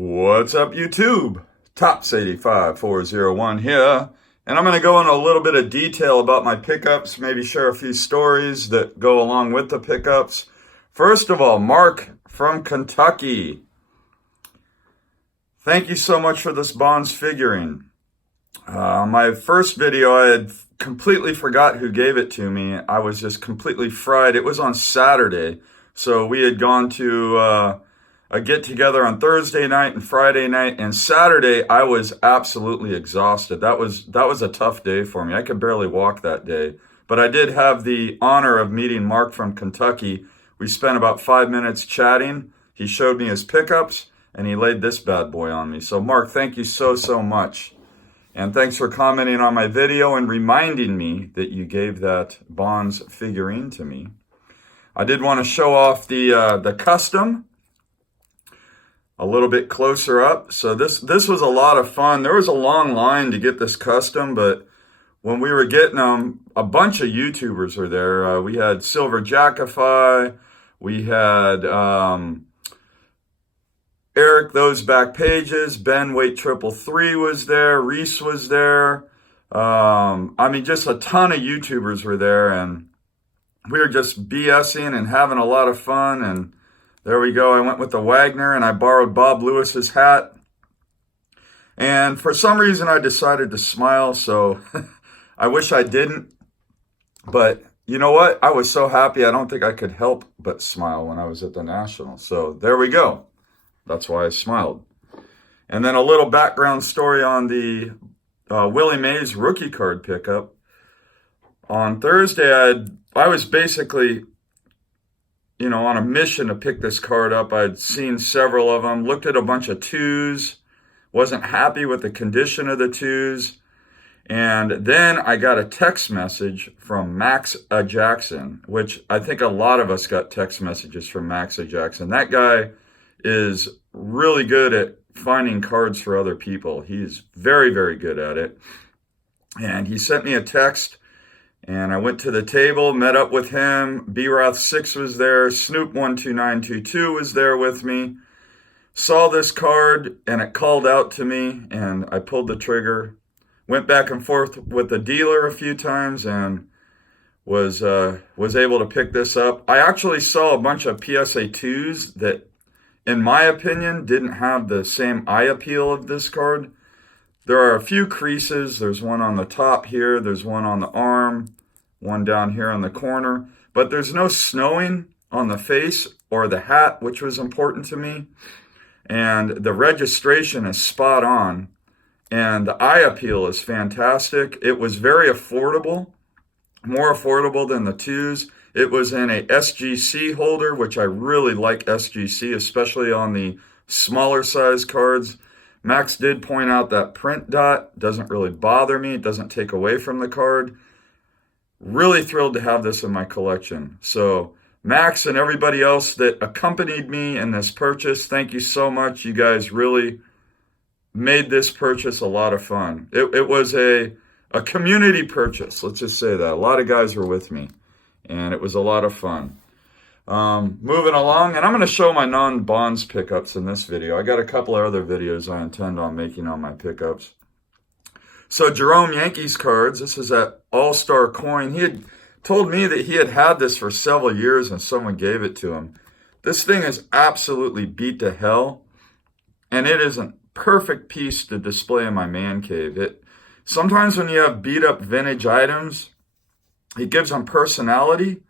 What's up, YouTube? Tops85401 here, and I'm going to go into a little bit of detail about my pickups, maybe share a few stories that go along with the pickups. First of all, Mark from Kentucky. Thank you so much for this Bonds figurine. My first video, I had completely forgot who gave it to me. I was just completely fried. It was on Saturday, so we had gone to a get together on Thursday night and Friday night, and Saturday I was absolutely exhausted. That was a tough day for me. I could barely walk that day, but I did have the honor of meeting Mark from Kentucky. We spent about 5 minutes chatting. He showed me his pickups and he laid this bad boy on me. So Mark, thank you so much. And thanks for commenting on my video and reminding me that you gave that Bonds figurine to me. I did want to show off the custom a little bit closer up. So this was a lot of fun. There was a long line to get this custom, but when we were getting them, a bunch of YouTubers were there. We had Silver Jackify, we had Eric Those Back Pages, Ben Wait 333 was there, Reese was there. I mean, just a ton of YouTubers were there, and we were just BSing and having a lot of fun. And there we go. I went with the Wagner and I borrowed Bob Lewis's hat. And for some reason I decided to smile, so I wish I didn't. But you know what? I was so happy I don't think I could help but smile when I was at the National. So there we go. That's why I smiled. And then a little background story on the Willie Mays rookie card pickup. On Thursday, I was basically, on a mission to pick this card up. I'd seen several of them, looked at a bunch of twos, wasn't happy with the condition of the twos. And then I got a text message from Max Jackson, which I think a lot of us got text messages from Max Jackson. That guy is really good at finding cards for other people. He's very good at it. And he sent me a text, and I went to the table, met up with him. B-Roth6 was there. Snoop12922 was there with me. Saw this card, and it called out to me, and I pulled the trigger. Went back and forth with the dealer a few times, and was able to pick this up. I actually saw a bunch of PSA 2s that, in my opinion, didn't have the same eye appeal of this card. There are a few creases. There's one on the top here. There's one on the arm, one down here on the corner. But there's no snowing on the face or the hat, which was important to me. And the registration is spot on. And the eye appeal is fantastic. It was very affordable, more affordable than the twos. It was in a SGC holder, which I really like SGC, especially on the smaller size cards. Max did point out that print dot doesn't really bother me. It doesn't take away from the card. Really thrilled to have this in my collection. So Max and everybody else that accompanied me in this purchase, thank you so much. You guys really made this purchase a lot of fun. It was a community purchase, let's just say that. A lot of guys were with me, and it was a lot of fun. Moving along, and I'm going to show my non-Bonds pickups in this video. I got a couple of other videos I intend on making on my pickups. So Jerome Yankees cards, this is that All-Star coin. He had told me that he had this for several years and someone gave it to him. This thing is absolutely beat to hell, and it is a perfect piece to display in my man cave. Sometimes when you have beat up vintage items, it gives them personality,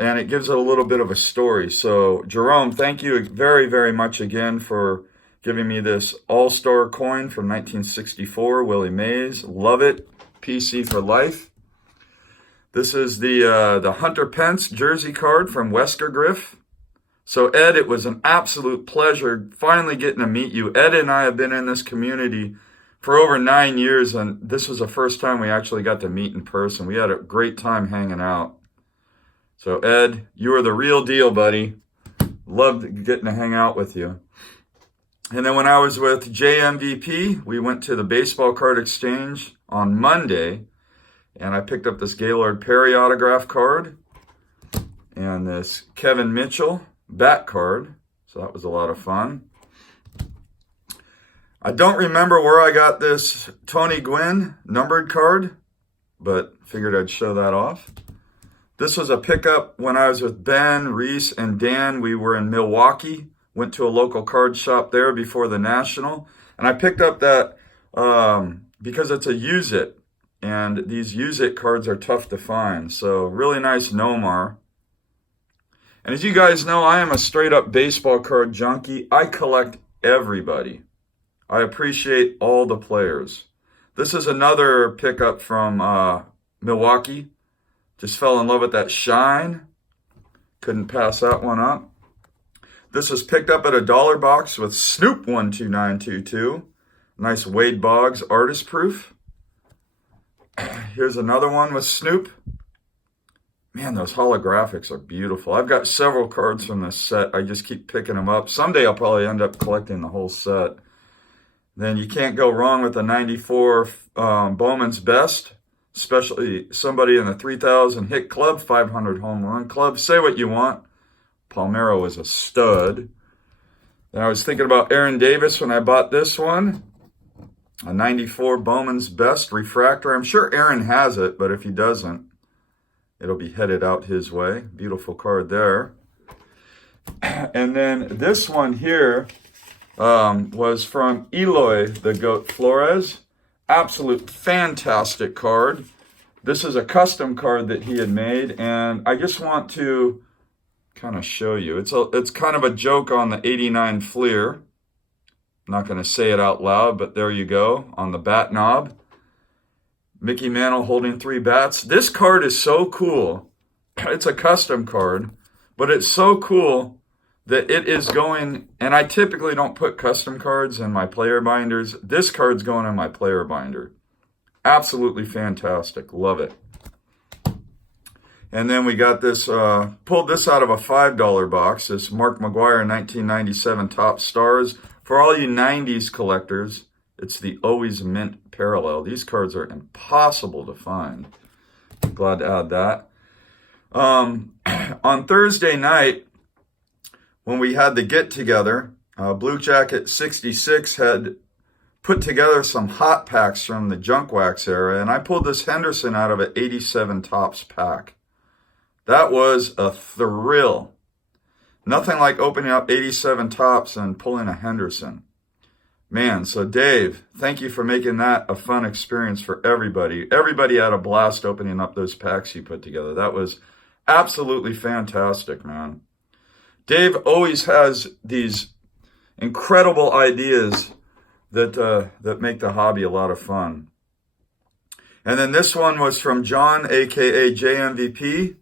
and it gives it a little bit of a story. So, Jerome, thank you very much again for giving me this All-Star coin from 1964, Willie Mays. Love it. PC for life. This is the Hunter Pence jersey card from Wesker Griff. So, Ed, it was an absolute pleasure finally getting to meet you. Ed and I have been in this community for over 9 years, and this was the first time we actually got to meet in person. We had a great time hanging out. So, Ed, you are the real deal, buddy. Loved getting to hang out with you. And then when I was with JMVP, we went to the baseball card exchange on Monday, and I picked up this Gaylord Perry autograph card and this Kevin Mitchell bat card. So that was a lot of fun. I don't remember where I got this Tony Gwynn numbered card, but figured I'd show that off. This was a pickup when I was with Ben, Reese, and Dan. We were in Milwaukee, went to a local card shop there before the National, and I picked up that because it's a use it, and these use it cards are tough to find. So really nice Nomar. And as you guys know, I am a straight up baseball card junkie. I collect everybody. I appreciate all the players. This is another pickup from Milwaukee. Just fell in love with that shine. Couldn't pass that one up. This was picked up at a dollar box with Snoop 12922. Nice Wade Boggs artist proof. Here's another one with Snoop. Man, those holographics are beautiful. I've got several cards from this set. I just keep picking them up. Someday I'll probably end up collecting the whole set. Then you can't go wrong with the 94 Bowman's Best. Especially somebody in the 3,000 hit club, 500 home run club. Say what you want. Palmeiro is a stud. Then I was thinking about Aaron Davis when I bought this one. A 94 Bowman's Best refractor. I'm sure Aaron has it, but if he doesn't, it'll be headed out his way. Beautiful card there. And then this one here was from Eloy the Goat Flores. Absolute fantastic card. This is a custom card that he had made, and I just want to kind of show you. It's kind of a joke on the 89 Fleer. I'm not going to say it out loud, but there you go on the bat knob. Mickey Mantle holding 3 bats. This card is so cool. It's a custom card, but it's so cool that it is going, and I typically don't put custom cards in my player binders. This card's going in my player binder. Absolutely fantastic. Love it. And then we got this, pulled this out of a $5 box, this Mark McGwire 1997 Top Stars. For all you 90s collectors, it's the Always Mint Parallel. These cards are impossible to find. Glad to add that. On Thursday night, when we had the get-together, Blue Jacket 66 had put together some hot packs from the junk wax era, and I pulled this Henderson out of an 87 Topps pack. That was a thrill. Nothing like opening up 87 Topps and pulling a Henderson. Man, so Dave, thank you for making that a fun experience for everybody. Everybody had a blast opening up those packs you put together. That was absolutely fantastic, man. Dave always has these incredible ideas that make the hobby a lot of fun. And then this one was from John, a.k.a. JMVP.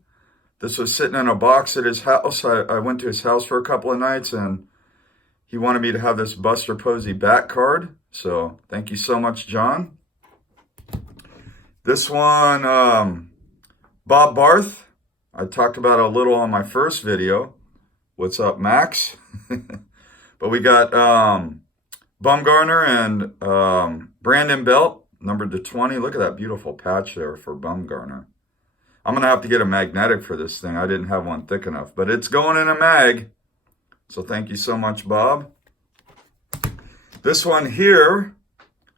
This was sitting in a box at his house. I went to his house for a couple of nights, and he wanted me to have this Buster Posey bat card. So thank you so much, John. This one, Bob Barth. I talked about a little on my first video. What's up, Max? But we got Bumgarner and Brandon Belt, numbered to 20. Look at that beautiful patch there for Bumgarner. I'm going to have to get a magnetic for this thing. I didn't have one thick enough, but it's going in a mag. So thank you so much, Bob. This one here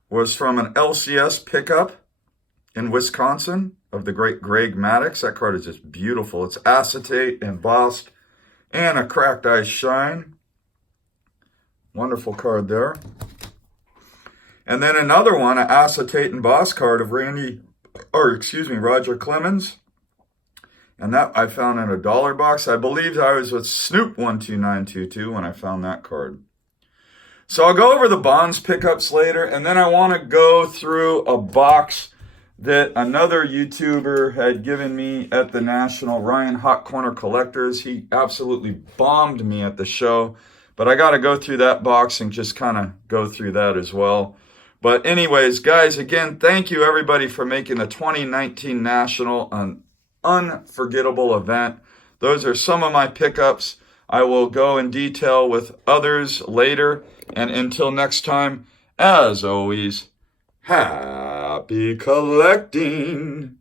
was from an LCS pickup in Wisconsin of the great Greg Maddux. That card is just beautiful. It's acetate, embossed, and a cracked ice shine. Wonderful card there. And then another one, an acetate embossed card of Roger Clemens. And that I found in a dollar box. I believe I was with Snoop 12922 when I found that card. So I'll go over the Bonds pickups later, and then I want to go through a box that another YouTuber had given me at the National, Ryan Hot Corner Collectors. He absolutely bombed me at the show, but I got to go through that box and just kind of go through that as well. But anyways, guys, again, thank you everybody for making the 2019 National an unforgettable event. Those are some of my pickups. I will go in detail with others later. And until next time, as always, happy collecting.